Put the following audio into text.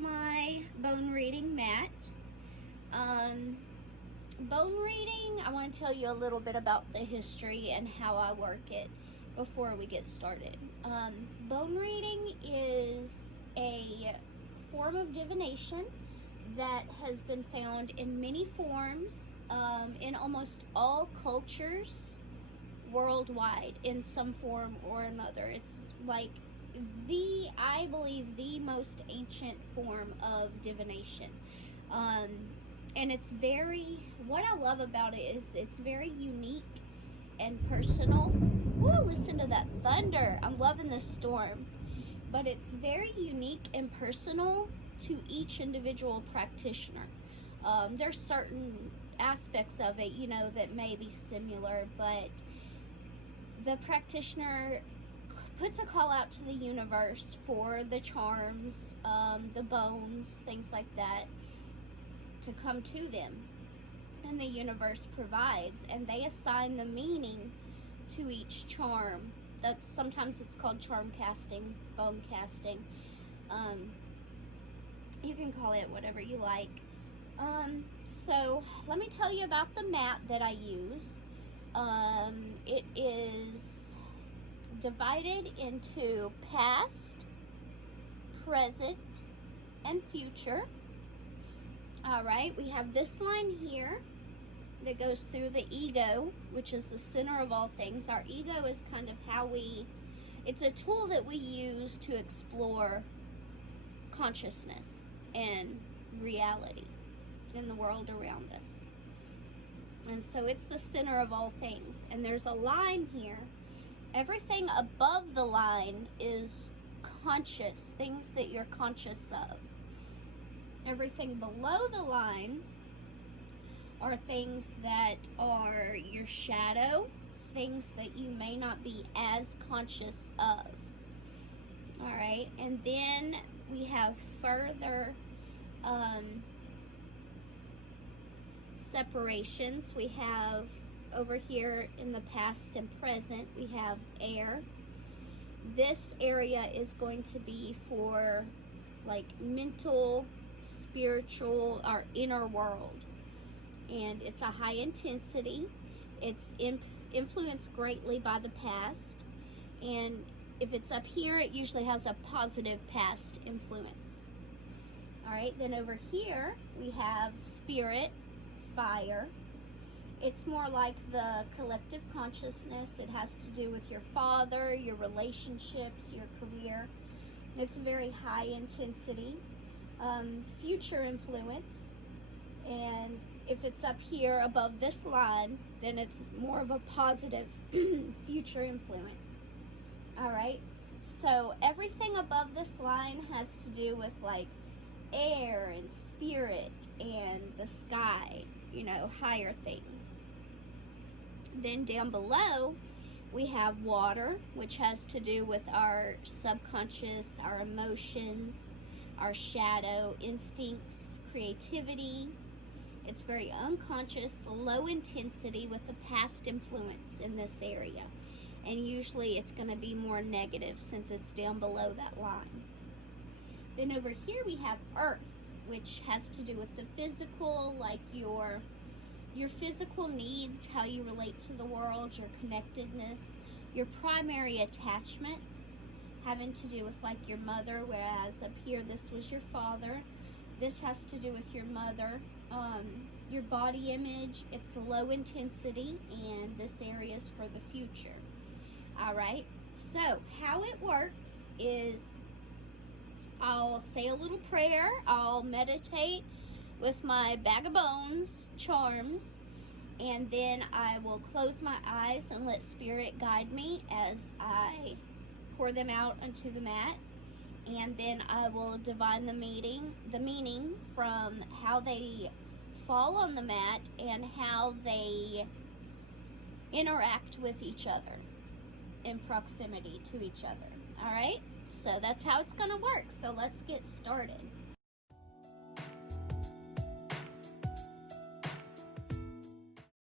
my bone reading mat. Bone reading, I want to tell you a little bit about the history and how I work it before we get started. Bone reading is a form of divination that has been found in many forms in almost all cultures worldwide in some form or another. It's like I believe the most ancient form of divination. And it's what I love about it is it's very unique and personal. Woo, listen to that thunder. I'm loving this storm. But it's very unique and personal to each individual practitioner. There's certain aspects of it, that may be similar, but the practitioner puts a call out to the universe for the charms, the bones, things like that, to come to them, and the universe provides, and they assign the meaning to each charm. Sometimes it's called charm casting, bone casting. You can call it whatever you like. So let me tell you about the mat that I use. It is divided into past, present, and future. All right, we have this line here that goes through the ego, which is the center of all things. Our ego is kind of it's a tool that we use to explore consciousness and reality in the world around us. And so it's the center of all things. And there's a line here. Everything above the line is conscious, things that you're conscious of. Everything below the line are things that are your shadow, things that you may not be as conscious of. All right, and then we have further separations. We have over here in the past and present, we have air. This area is going to be for like mental, spiritual, our inner world. And it's a high intensity. It's influenced greatly by the past. And if it's up here, it usually has a positive past influence. All right, then over here, we have spirit, fire. It's more like the collective consciousness. It has to do with your father, your relationships, your career. It's very high intensity. Future influence. And if it's up here above this line, then it's more of a positive future influence. All right, so everything above this line has to do with like air and spirit and the sky, higher things. Then down below we have water, which has to do with our subconscious, our emotions, our shadow, instincts, creativity. It's very unconscious, low intensity with the past influence in this area. And usually it's going to be more negative since it's down below that line. Then over here we have earth, which has to do with the physical, like your physical needs, how you relate to the world, your connectedness, your primary attachments, having to do with like your mother, whereas up here this was your father. This has to do with your mother. Your body image, it's low intensity, and this area is for the future. All right, so how it works is I'll say a little prayer, I'll meditate with my bag of bones, charms, and then I will close my eyes and let spirit guide me as I pour them out onto the mat. And then I will divine the meaning from how they fall on the mat and how they interact with each other in proximity to each other. All right, so that's how it's going to work. So let's get started.